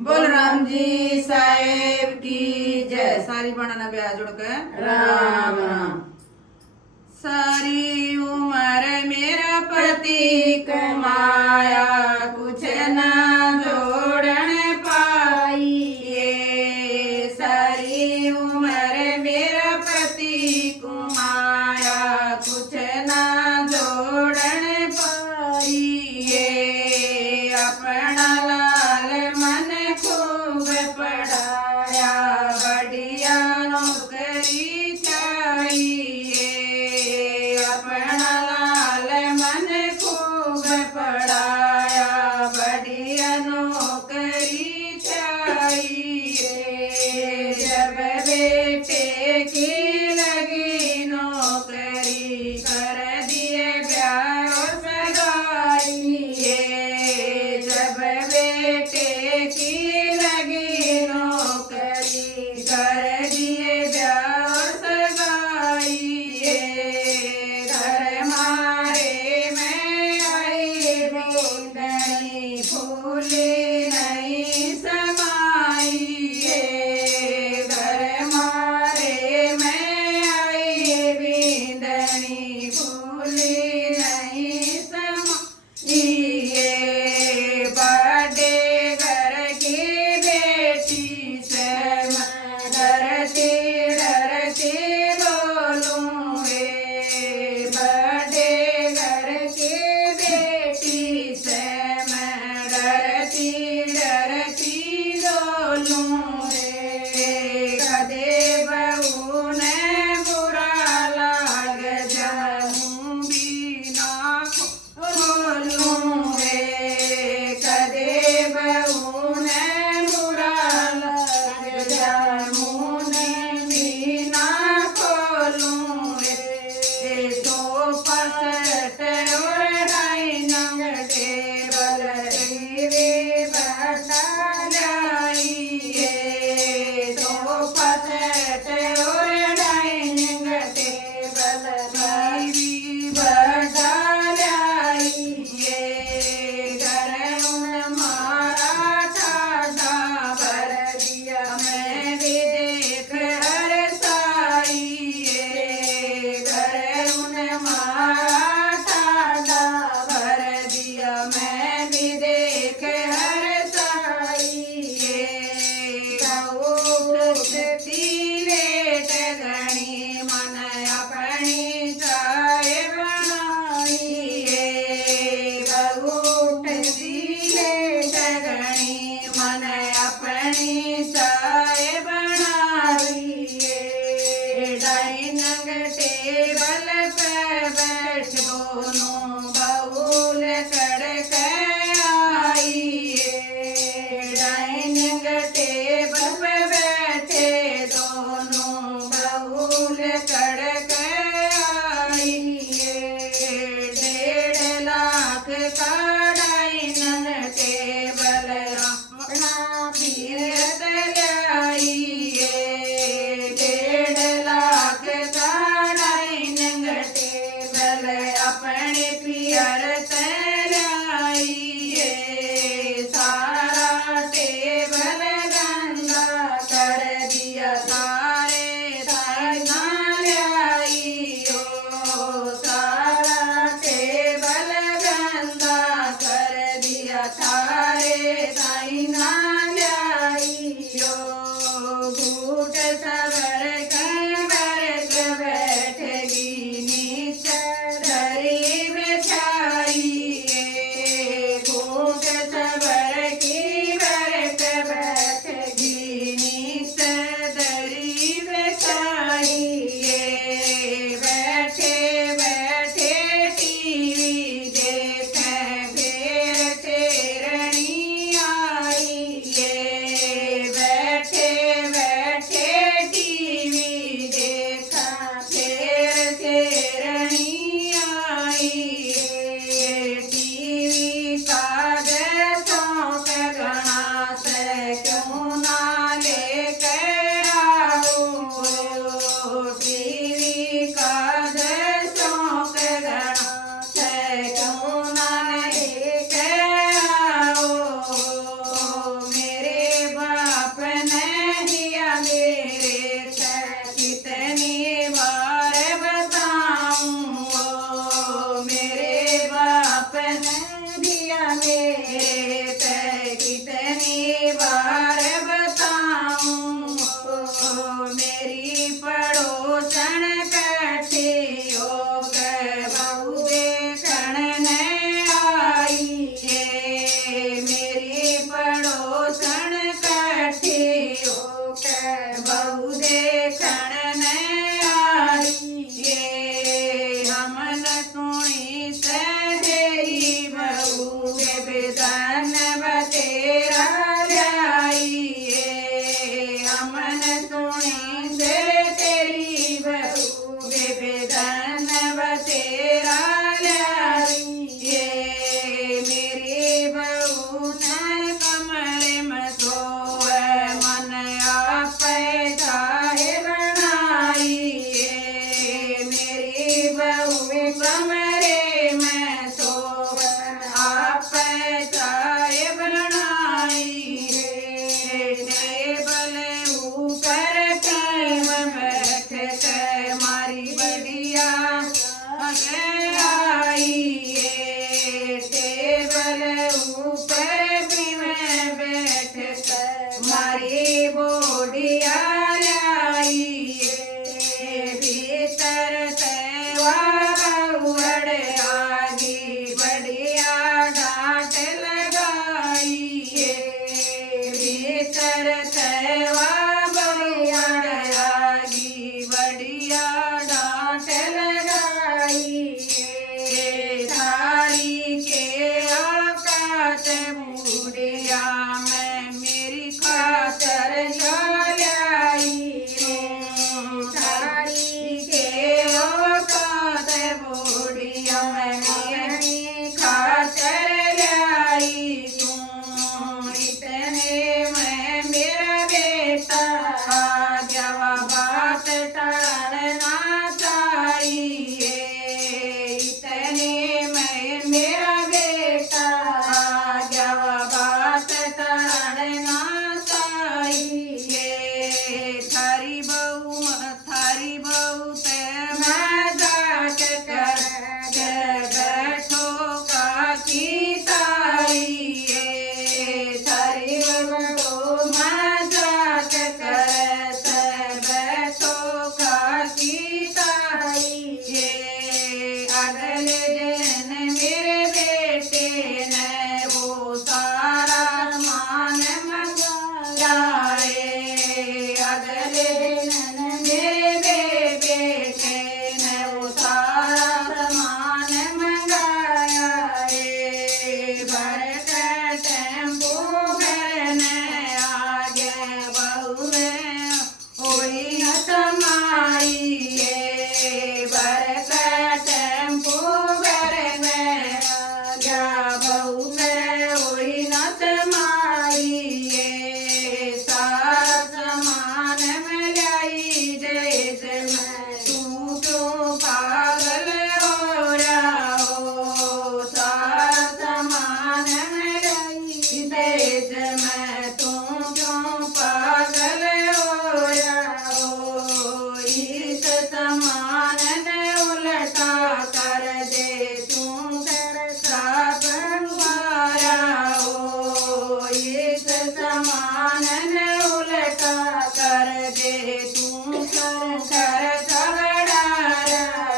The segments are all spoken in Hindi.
बलराम जी साहेब की जय। सारी बनाना ब्याह जुड़ के राम राम। सारी उम्र मेरा पति कमाया, कुछ ना जोड़न पाइए। सारी उम्र मेरा पति कमाया, कुछ ना जोड़न पाइए। अपना लाल मन खूब पढ़ाया, बढ़िया नौकरी चाहिए। अपना लाल मन खूब पढ़ाया, बढ़िया नौकरी चाहिए। जब बेटे की लगी नौकरी, कर दिए ब्याह सगाइए। जब बेटे की लगी नौकरी, कर दिए ब्याह सगाइए। घर मारे में आई बिंदनी, फूली नहीं समाइए। घर मारे में आई बिंदनी, फूली नहीं समाइए। बड़े घर की बेटी से मैं डरती डरती बोलूं रे। बड़े घर की बेटी से मैं डरती डरती बोलूं रे। कदे बहू ने बुरा लाग जाऊं बिना खोलूं रे। कदे बहू ने बुरा लाग जाऊं बिना खोलूं रे। तो पसट और डाइनिंग टेबल टीवी बता जाइए। तो पसट और डाइनिंग टेबल टीवी बता जाइए। घर उन मारा ठाडा भर दिया, मैं भी देख हर साइए। घर उन मारा ठाडा भर दिया, मैं भी देख हर साइए। तीरेट गणी मन अपनी चाय बनाइए। बहूट तीरेट गणी मन अपनी चाय बनाइए। डाइनिंग टेबल पे बैठ दोनों बबूल कड़क आइए। डाइनिंग टेबल पे बैठे दोनों बबूल कड़क आइए। 1.5 लाख का डाइनिंग टेबल अपना फिरत मारी बोडिया लाई भीतर सेवा बहुड़ आगी बढ़िया डांट लगाई भीतर सेवा बहुड़ आगी बढ़िया डांट लगाई थारी के औकात बूढ़िया मैं मेरी खातर लाई थारी के औकात बूढ़िया मैं मेरी खातर लाई तू इतने मैं मेरा बेटा जब बात टालना चाहिए इतने मैं मेरा बेटा जब बात टालना चाहिए थारी बहू ते मजाक कर बैठो काकी ताई थारी बहू मजाक कर बैठो काकी ताई अगले दिन मेरे बेटे ने वो सारा मान मंगाया अगले दिन मेरे बेटे ने वो सारा मान मंगाया भर के टेम्पो भरने आ गए बहू में हुई समाई भर के टेम्पो भरने आ गया बहू में हुई न समाई सारा सामान में लाई जैसे मैं तू क्यों पागल हो रहा हो सारा सामान में लाई जैसे मैं तू क्यों पागल हो रहा हो इस सामान ने उल्टा कर दे तू कर साफ मारा हो इस सामान ने उल्टा कर दे तू कर झगड़ा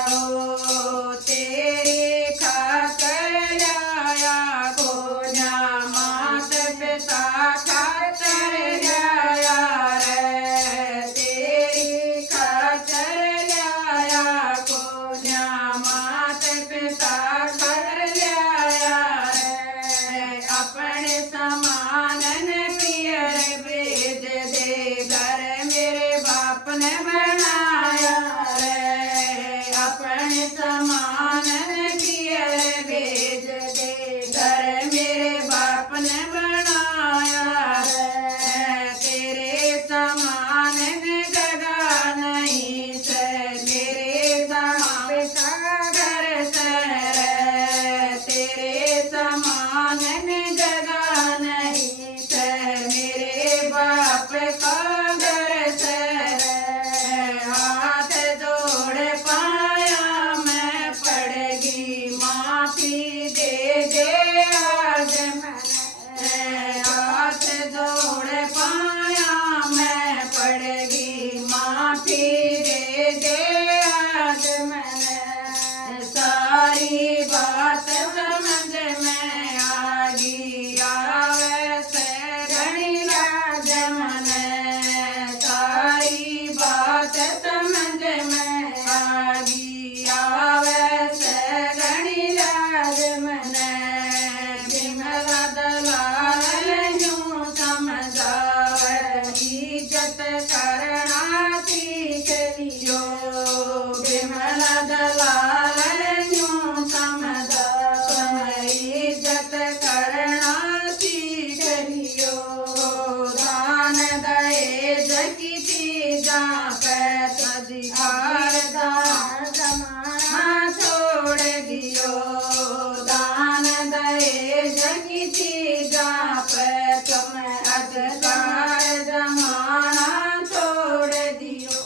हो तेरे खातर लाया खोजा मात पिता खातर लाया रे तेरी खातर लाया खोजा मात पिता खातर लाया रे अपने समान ने पियर भेज दे घर मेरे बाप ने बनाया रे अपने समान ने पियर भेज दे घर मेरे बाप ने बनाया रे तेरे समान ने जगह नहीं से मेरे समान घर से रे तेरे समान ने जगह नहीं से मेरे बाप का घर से रे हाथ जोड़ पाया मैं पड़गी माफी दे आज मैंने हाथ जोड़ पाया मैं पड़गी माफी दे आज मैंने सारी बात समझ में आ गई आवे से घड़ी लाज मने सारी बात समझ में आ गई आवे से घड़ी लाज मने बिमला दलाल यूं समझावे इज्जत करना सीख लियो बिमला दलाल यूं समझावे इज्जत करना सीख लियो दान दहेज की चीज़ां पे अधिकार दान जमाना छोड़ दियो दान दहेज की चीज़ां पे तुम